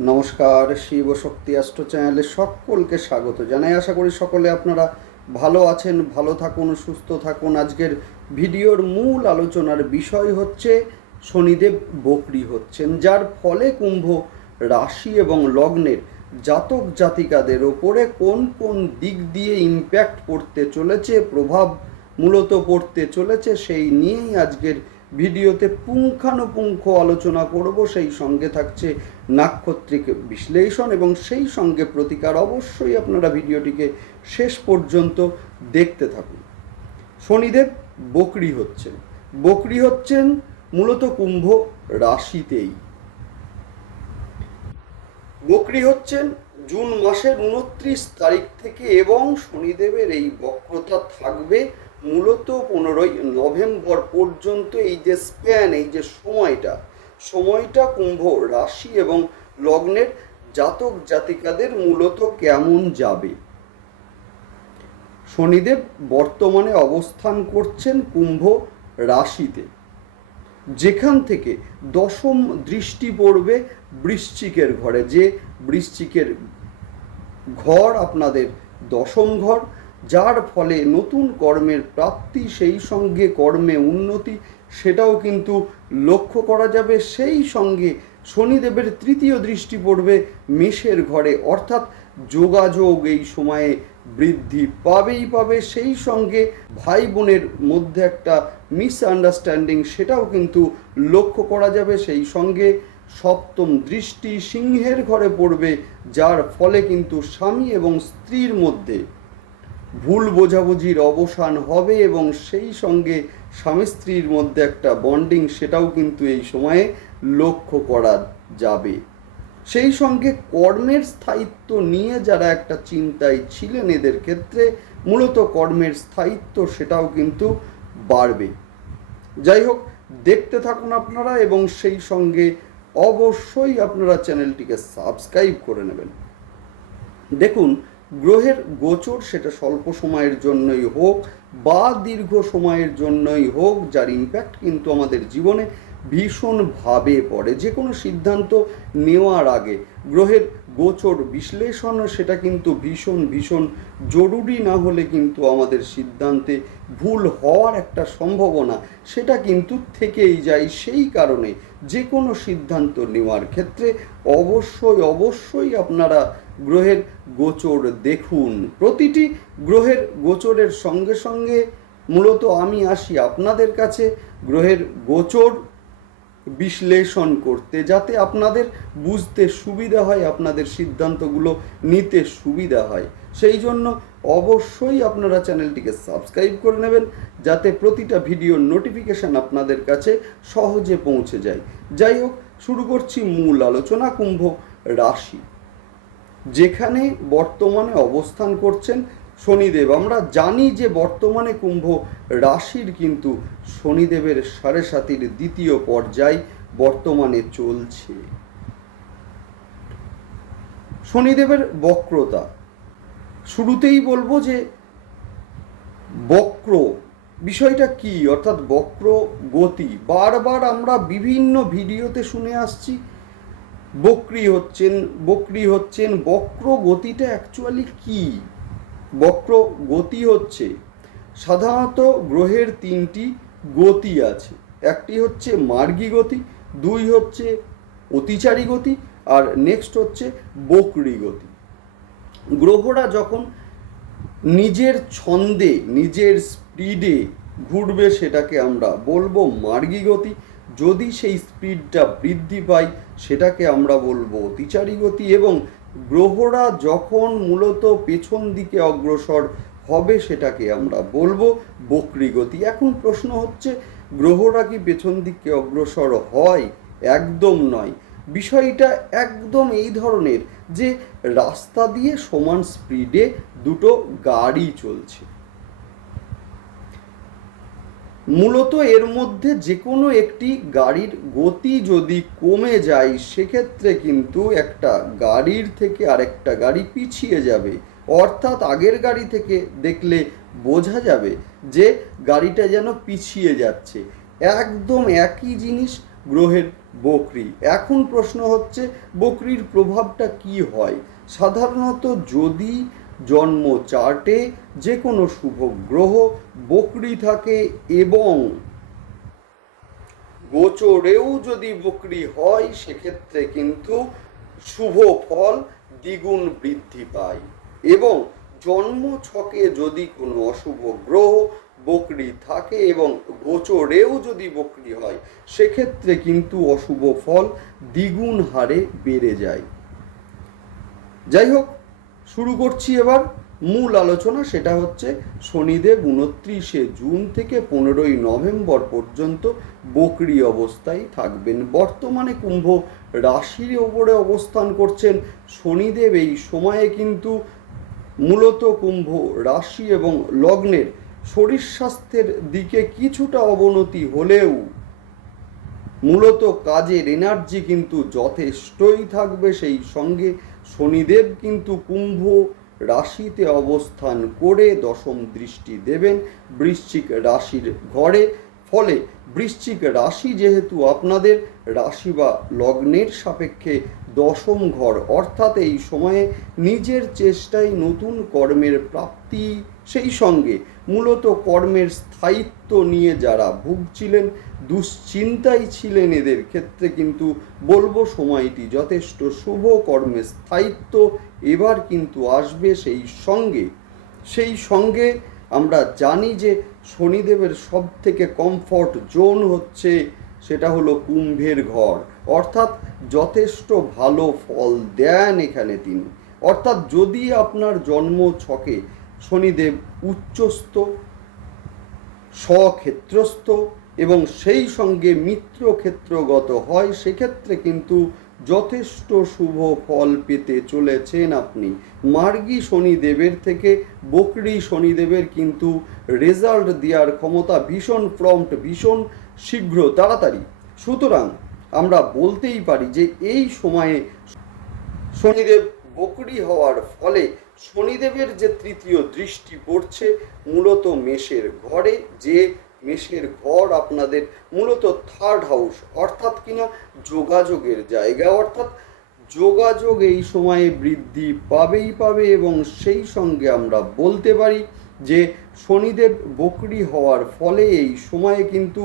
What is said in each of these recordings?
নমস্কার, শিব শক্তি অ্যাস্ট্রো চ্যানেলে সকলকে স্বাগত জানাই। আশা করি সকলে আপনারা ভালো আছেন, ভালো থাকুন, সুস্থ থাকুন। আজকের ভিডিওর মূল আলোচনার বিষয় হচ্ছে, শনিদেব বকরি হচ্ছেন, যার ফলে কুম্ভ রাশি এবং লগ্নের জাতক জাতিকাদের ওপরে কোন কোন দিক দিয়ে ইম্প্যাক্ট পড়তে চলেছে, প্রভাব মূলত পড়তে চলেছে, সেই নিয়েই আজকের ভিডিওতে পুঙ্খানুপুঙ্খ আলোচনা করব। সেই সঙ্গে থাকছে নাক্ষত্রিক বিশ্লেষণ এবং সেই সঙ্গে প্রতিকার অবশ্যই আপনারা ভিডিওটিকে শেষ পর্যন্ত দেখতে থাকুন। শনিদেব বকরি হচ্ছেন। বকরি হচ্ছেন মূলত কুম্ভ রাশিতেই। বকরি হচ্ছেন জুন মাসের উনত্রিশ তারিখ থেকে এবং শনিদেবের এই বক্রতা থাকবে মূলত পনেরোই নভেম্বর পর্যন্ত এই যে স্প্যান এই যে সময়টা সময়টা কুম্ভ রাশি এবং লগ্নের জাতক জাতিকাদের মূলত কেমন যাবে? শনিদেব বর্তমানে অবস্থান করছেন কুম্ভ রাশিতে। যেখান থেকে দশম দৃষ্টি পড়বে বৃশ্চিকের ঘরে। যে বৃশ্চিকের ঘর আপনাদের দশম ঘর যার ফলে নতুন কর্মের প্রাপ্তি সেই সঙ্গে কর্মে উন্নতি, সেটাও কিন্তু লক্ষ্য করা যাবে। সেই সঙ্গে শনিদেবের তৃতীয় দৃষ্টি পড়বে মেষের ঘরে। অর্থাৎ যোগাযোগ এই সময়ে বৃদ্ধি পাবেই পাবে। সেই সঙ্গে ভাই বোনের মধ্যে একটা মিসআন্ডারস্ট্যান্ডিং সেটাও কিন্তু লক্ষ্য করা যাবে। সেই সঙ্গে সপ্তম দৃষ্টি সিংহের ঘরে পড়বে, যার ফলে কিন্তু স্বামী এবং স্ত্রীর মধ্যে ভুল বোঝাবুঝির অবসান হবে এবং সেই সঙ্গে স্বামী স্ত্রীর মধ্যে একটা বন্ডিং সেটাও কিন্তু এই সময়ে লক্ষ্য করা যাবে। সেই সঙ্গে কর্মের স্থায়িত্ব নিয়ে যারা একটা চিন্তায় ছিলেন এদের ক্ষেত্রে মূলত কর্মের স্থায়িত্ব সেটাও কিন্তু বাড়বে। যাই হোক, দেখতে থাকুন আপনারা এবং সেই সঙ্গে অবশ্যই আপনারা চ্যানেলটিকে সাবস্ক্রাইব করে নেবেন। দেখুন গ্রহের গোচর সেটা স্বল্প সময়ের জন্যই হোক বা দীর্ঘ সময়ের জন্যই হোক, যার ইম্প্যাক্ট কিন্তু আমাদের জীবনে ভীষণভাবে পড়ে। যে কোনো সিদ্ধান্ত নেওয়ার আগে গ্রহের গোচর বিশ্লেষণ সেটা কিন্তু ভীষণ ভীষণ জরুরি না হলে কিন্তু আমাদের সিদ্ধান্তে ভুল হওয়ার একটা সম্ভাবনা সেটা কিন্তু থেকেই যায়। সেই কারণে যে কোনো সিদ্ধান্ত নেওয়ার ক্ষেত্রে অবশ্যই অবশ্যই আপনারা গ্রহের গোচর দেখুন। প্রতিটি গ্রহের গোচরের সঙ্গে সঙ্গে মূলত আমি আসি আপনাদের কাছে গ্রহের গোচর বিশ্লেষণ করতে, যাতে আপনাদের বুঝতে সুবিধা হয়, আপনাদের সিদ্ধান্তগুলো নিতে সুবিধা হয়। সেই জন্য অবশ্যই আপনারা চ্যানেলটিকে সাবস্ক্রাইব করে নেবেন, যাতে প্রতিটা ভিডিওর নোটিফিকেশান আপনাদের কাছে সহজে পৌঁছে যায়। যাই হোক, শুরু করছি মূল আলোচনা, কুম্ভ রাশি। যেখানে বর্তমানে অবস্থান করছেন শনিদেব। আমরা জানি যে বর্তমানে কুম্ভ রাশির কিন্তু শনিদেবের সাড়ে সাতির দ্বিতীয় পর্যায় বর্তমানে চলছে। শনিদেবের বক্রতা। শুরুতেই বলব যে বক্র বিষয়টা কি? অর্থাৎ বক্র গতি। বারবার আমরা বিভিন্ন ভিডিওতে শুনে আসছি বক্রি হচ্ছেন বক্রি হচ্ছেন, বক্র গতিটা অ্যাকচুয়ালি কি? বক্র গতি হচ্ছে, সাধারণত গ্রহের তিনটি গতি আছে। একটি হচ্ছে মার্গী গতি, দুই হচ্ছে অতিচারী গতি, আর নেক্সট হচ্ছে বক্রি গতি। গ্রহরা যখন নিজের ছন্দে, নিজের স্পিডে ঘুরবে সেটাকে আমরা বলব মার্গী গতি যদি সেই স্পিডটা বৃদ্ধি পায়, সেটাকে আমরা বলব অতিচারী গতি এবং গ্রহরা যখন মূলত পেছন দিকে অগ্রসর হবে সেটাকে আমরা বলব বক্রি গতি। এখন প্রশ্ন হচ্ছে, গ্রহরা কি পেছন দিকে অগ্রসর হয়? একদম নয়। বিষয়টা একদম এই ধরনের যে রাস্তা দিয়ে সমান স্পিডে দুটো গাড়ি চলছে। মূলত এর মধ্যে যে কোনো একটি গাড়ির গতি যদি কমে যায়, সেক্ষেত্রে কিন্তু একটা গাড়ির থেকে আরেকটা গাড়ি পিছিয়ে যাবে। অর্থাৎ আগের গাড়ি থেকে দেখলে বোঝা যাবে যে গাড়িটা যেন পিছিয়ে যাচ্ছে। একদম একই জিনিস গ্রহের বকরি। এখন প্রশ্ন হচ্ছে, বকরির প্রভাবটা কি হয়? সাধারণত যদি জন্ম চার্টে যে কোনো শুভ গ্রহ বকরি থাকে এবং গোচরেও যদি বকরি হয়, সেক্ষেত্রে কিন্তু শুভ ফল দ্বিগুণ বৃদ্ধি পায়। এবং জন্ম ছকে যদি কোনো অশুভ গ্রহ বকরি থাকে এবং গোচরেও যদি বকরি হয়, সেক্ষেত্রে কিন্তু অশুভ ফল দ্বিগুণ হারে বেড়ে যায়। যাই হোক শুরু করছি এবার। মূল আলোচনা সেটা হচ্ছে শনিদেব উনত্রিশে জুন থেকে পনেরোই নভেম্বর পর্যন্ত বকরি অবস্থায় থাকবেন। বর্তমানে কুম্ভ রাশির ওপরে অবস্থান করছেন শনিদেব। এই সময়ে কিন্তু মূলত কুম্ভ রাশি এবং লগ্নের শরীর স্বাস্থ্যের দিকে কিছুটা অবনতি হলেও মূলত কাজের এনার্জি কিন্তু যথেষ্টই থাকবে। সেই সঙ্গে শনিদেব কিন্তু কুম্ভ রাশিতে অবস্থান করে দশম দৃষ্টি দেবেন বৃশ্চিক রাশির ঘরে। ফলে বৃশ্চিক রাশি যেহেতু আপনাদের রাশি বা লগ্নের সাপেক্ষে দশম ঘর, অর্থাৎ এই সময়ে নিজের চেষ্টায় নতুন কর্মের প্রাপ্তি সেই সঙ্গে মূলত কর্মের স্থায়িত্ব নিয়ে যারা ভুগছিলেন দুশ্চিন্তাই ছিলেন এদের ক্ষেত্রে কিন্তু বলব সময়টি যথেষ্ট শুভ কর্মের স্থায়িত্ব এবার কিন্তু আসবে সেই সঙ্গে। সেই সঙ্গে আমরা জানি যে শনিদেবের সব থেকে কমফর্ট জোন হচ্ছে সেটা হলো কুম্ভের ঘর। অর্থাৎ যথেষ্ট ভালো ফল দেন এখানে তিনি। অর্থাৎ যদি আপনার জন্ম ছকে শনিদেব উচ্চস্থ, স্বক্ষেত্রস্থ এবং সেই সঙ্গে মিত্র ক্ষেত্রগত হয়, সেক্ষেত্রে কিন্তু যথেষ্ট শুভ ফল পেতে চলেছেন আপনি। মার্গী শনিদেবের থেকে বকরি শনিদেবের কিন্তু রেজাল্ট দেওয়ার ক্ষমতা ভীষণ প্রম্পট, ভীষণ শীঘ্র, তাড়াতাড়ি। সুতরাং আমরা বলতেই পারি যে এই সময়ে শনিদেব বকরি হওয়ার ফলে শনিদেবের যে তৃতীয় দৃষ্টি পড়ছে, মূলত মেষের ঘরে, যে মেষের ঘর আপনাদের মূলত থার্ড হাউস অর্থাৎ কিনা যোগাযোগের জায়গা, অর্থাৎ যোগাযোগ এই সময়ে বৃদ্ধি পাবেই পাবে এবং সেই সঙ্গে আমরা বলতে পারি যে শনিদেব বকরি হওয়ার ফলে এই সময়ে কিন্তু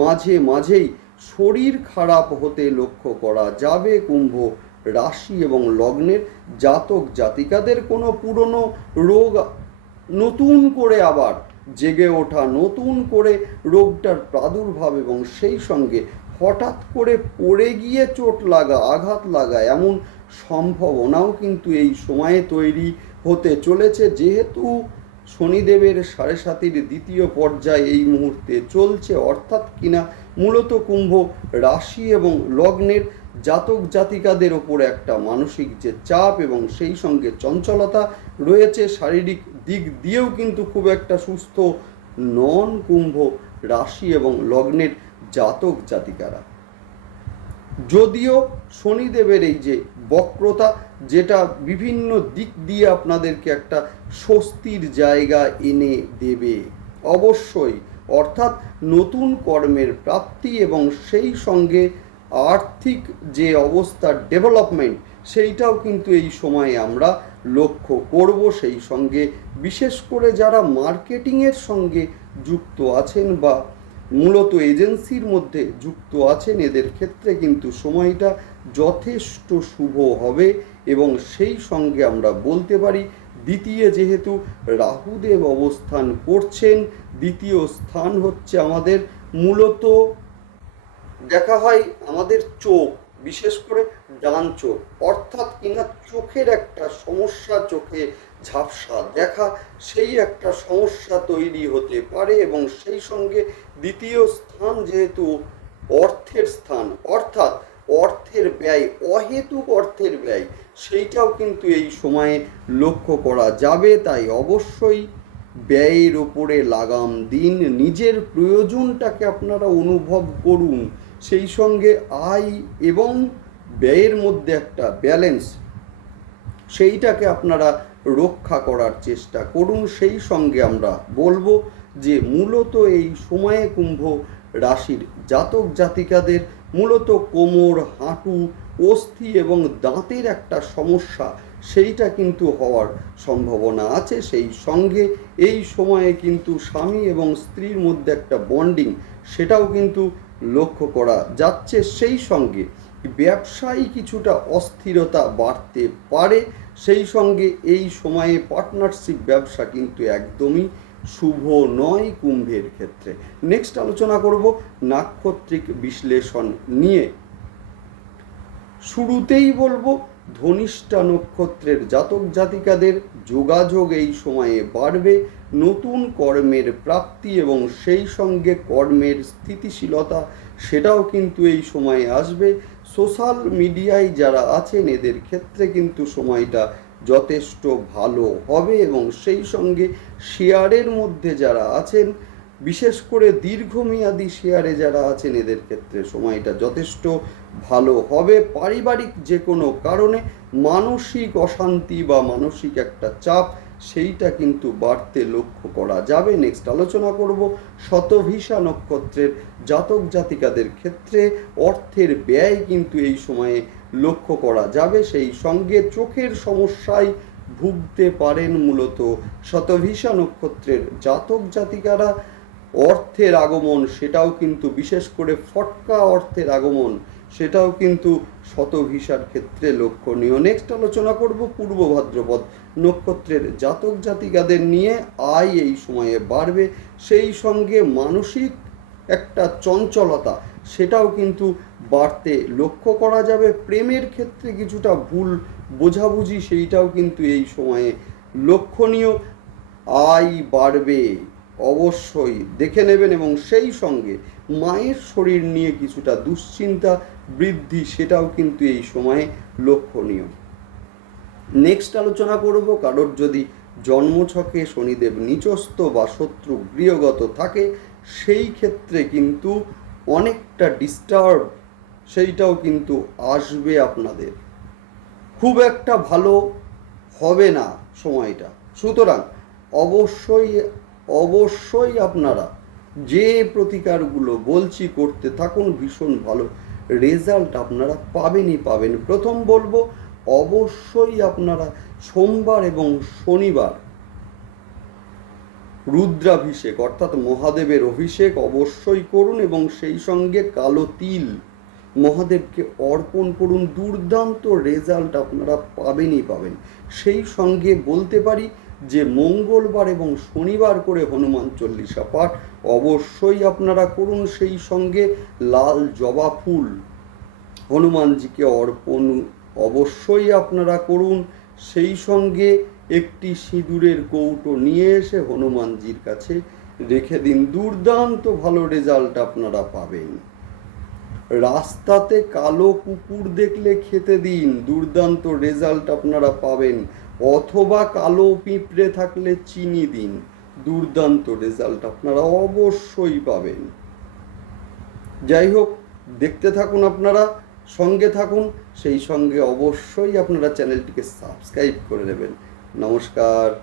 মাঝে মাঝেই শরীর খারাপ হতে লক্ষ্য করা যাবে কুম্ভ রাশি এবং লগ্নের জাতক জাতিকাদের কোনো পুরনো রোগ নতুন করে আবার জেগে ওঠা, নতুন করে রোগটার প্রাদুর্ভাব এবং সেই সঙ্গে হঠাৎ করে পড়ে গিয়ে চোট লাগা, আঘাত লাগা এমন সম্ভাবনাও কিন্তু এই সময়ে তৈরি হতে চলেছে। যেহেতু শনিদেবের সাড়ে সাতির দ্বিতীয় পর্যায়ে এই মুহূর্তে চলছে, অর্থাৎ কিনা মূলত কুম্ভ রাশি এবং লগ্নের জাতক জাতিকাদের ওপর একটা মানসিক যে চাপ এবং সেই সঙ্গে চঞ্চলতা রয়েছে, শারীরিক দিক দিয়েও কিন্তু খুব একটা সুস্থ নন কুম্ভ রাশি এবং লগ্নের জাতক জাতিকারা। যদিও শনিদেবের এই যে বক্রতা, যেটা বিভিন্ন দিক দিয়ে আপনাদেরকে একটা স্বস্তির জায়গা এনে দেবে, অবশ্যই। অর্থাৎ নতুন কর্মের প্রাপ্তি এবং সেই সঙ্গে আর্থিক যে অবস্থার ডেভেলপমেন্ট সেইটাও কিন্তু এই সময়ে আমরা লক্ষ্য করব। সেই সঙ্গে বিশেষ করে যারা মার্কেটিংয়ের সঙ্গে যুক্ত আছেন বা মূলত এজেন্সির মধ্যে যুক্ত আছেন, এদের ক্ষেত্রে কিন্তু সময়টা যথেষ্ট শুভ হবে এবং সেই সঙ্গে আমরা বলতে পারি, দ্বিতীয় যেহেতু রাহুদেব অবস্থান করছেন, দ্বিতীয় স্থান হচ্ছে আমাদের মূলত দেখা হয় আমাদের চোখ, বিশেষ করে ডান চোখ। অর্থাৎ কিনা চোখের একটা সমস্যা, চোখে ঝাপসা দেখা, সেই একটা সমস্যা তৈরি হতে পারে এবং সেই সঙ্গে দ্বিতীয় স্থান যেহেতু অর্থের স্থান, অর্থাৎ অর্থের ব্যয়, অহেতুক অর্থের ব্যয়, সেইটাও কিন্তু এই সময়ে লক্ষ্য করা যাবে। তাই অবশ্যই ব্যয়ের ওপরে লাগাম দিন, নিজের প্রয়োজনটাকে আপনারা অনুভব করুন। সেই সঙ্গে আয় এবং ব্যয়ের মধ্যে একটা ব্যালেন্স, সেইটাকে আপনারা রক্ষা করার চেষ্টা করুন। সেই সঙ্গে আমরা বলব যে মূলত এই সময়ে কুম্ভ রাশির জাতক জাতিকাদের মূলত কোমর, হাঁটু, অস্থি এবং দাঁতের একটা সমস্যা, সেইটা কিন্তু হওয়ার সম্ভাবনা আছে। সেই সঙ্গে এই সময়ে কিন্তু স্বামী এবং স্ত্রীর মধ্যে একটা বন্ডিং, সেটাও কিন্তু লক্ষ্য করা যাচ্ছে সেই সঙ্গে ব্যবসায়ী কিছুটা অস্থিরতা বাড়তে পারে। সেই সঙ্গে এই সময়ে পার্টনারশিপ ব্যবসা কিন্তু একদমই শুভ নয় কুম্ভের ক্ষেত্রে। নেক্সট আলোচনা করব নাক্ষত্রিক বিশ্লেষণ নিয়ে। শুরুতেই বলব, ধনিষ্ঠা নক্ষত্রের জাতক জাতিকাদের যোগাযোগ এই সময়ে বাড়বে। নতুন কর্মের প্রাপ্তি এবং সেই সঙ্গে কর্মের স্থিতিশীলতা সেটাও কিন্তু এই সময়ে আসবে। সোশ্যাল মিডিয়ায় যারা আছেন, এদের ক্ষেত্রে কিন্তু সময়টা যথেষ্ট ভালো হবে এবং সেই সঙ্গে শেয়ারের মধ্যে যারা আছেন, বিশেষ করে দীর্ঘমেয়াদী শেয়ারে যারা আছেন, এদের ক্ষেত্রে সময়টা যথেষ্ট ভালো হবে। পারিবারিক যে কোনো কারণে মানসিক অশান্তি বা মানসিক একটা চাপ সেইটা কিন্তু বাড়তে লক্ষ্য করা যাবে। নেক্সট আলোচনা করব শতভিসা নক্ষত্রের জাতক জাতিকাদের ক্ষেত্রে অর্থের ব্যয় কিন্তু এই সময়ে লক্ষ্য করা যাবে। সেই সঙ্গে চোখের সমস্যায় ভুগতে পারেন মূলত শতভিসা নক্ষত্রের জাতক জাতিকারা। অর্থের আগমন সেটাও কিন্তু বিশেষ করে ফটকা অর্থের আগমন সেটাও কিন্তু শতভিসার ক্ষেত্রে লক্ষণীয়। নেক্সট আলোচনা করব পূর্ব ভাদ্রপদ। নক্ষত্রের জাতক জাতিকাদের নিয়ে আয় এই সময়ে বাড়বে। সেই সঙ্গে মানসিক একটা চঞ্চলতা, সেটাও কিন্তু বাড়তে লক্ষ্য করা যাবে। প্রেমের ক্ষেত্রে কিছুটা ভুল বোঝাবুঝি, সেইটাও কিন্তু এই সময়ে লক্ষণীয়। আয় বাড়বে, অবশ্যই দেখে নেবেন এবং সেই সঙ্গে মায়ের শরীর নিয়ে কিছুটা দুশ্চিন্তা বৃদ্ধি সেটাও কিন্তু এই সময়ে লক্ষণীয়। নেক্সট আলোচনা করব, কারোর যদি জন্মছকে শনিদেব নিচস্থ বা শত্রু গৃহগত থাকে, সেই ক্ষেত্রে কিন্তু অনেকটা ডিস্টার্ব সেইটাও কিন্তু আসবে আপনাদের। খুব একটা ভালো হবে না সময়টা। সুতরাং অবশ্যই অবশ্যই আপনারা যে প্রতিকারগুলো বলছি করতে থাকুন, ভীষণ ভালো। রেজাল্ট আপনারা পাবেনই পাবেন। প্রথম বলব, অবশ্যই আপনারা সোমবার এবং শনিবার রুদ্রাভিষেক, অর্থাৎ মহাদেবের অভিষেক অবশ্যই করুন এবং সেই সঙ্গে কালো তিল মহাদেবকে অর্পণ করুন। দুর্দান্ত রেজাল্ট আপনারা পাবেনই পাবেন। সেই সঙ্গে বলতে পারি যে মঙ্গলবার এবং শনিবার করে হনুমান চল্লিশা পাঠ, অবশ্যই আপনারা করুন সেই সঙ্গে লাল জবা ফুল। হনুমানজিকে অর্পণ অবশ্যই আপনারা করুন। সেই সঙ্গে একটি সিঁদুরের কৌটো নিয়ে এসে হনুমানজির কাছে রেখে দিন। দুর্দান্ত ভালো রেজাল্ট আপনারা পাবেন। রাস্তাতে কালো কুকুর দেখলে খেতে দিন। দুর্দান্ত রেজাল্ট আপনারা পাবেন। অথবা কালো পিঁপড়ে থাকলে চিনি দিন। দুর্দান্ত রেজাল্ট আপনারা অবশ্যই পাবেন। যাই হোক, দেখতে থাকুন আপনারা, সঙ্গে থাকুন, সেই সঙ্গে অবশ্যই আপনারা চ্যানেলটিকে সাবস্ক্রাইব করে নেবেন নমস্কার।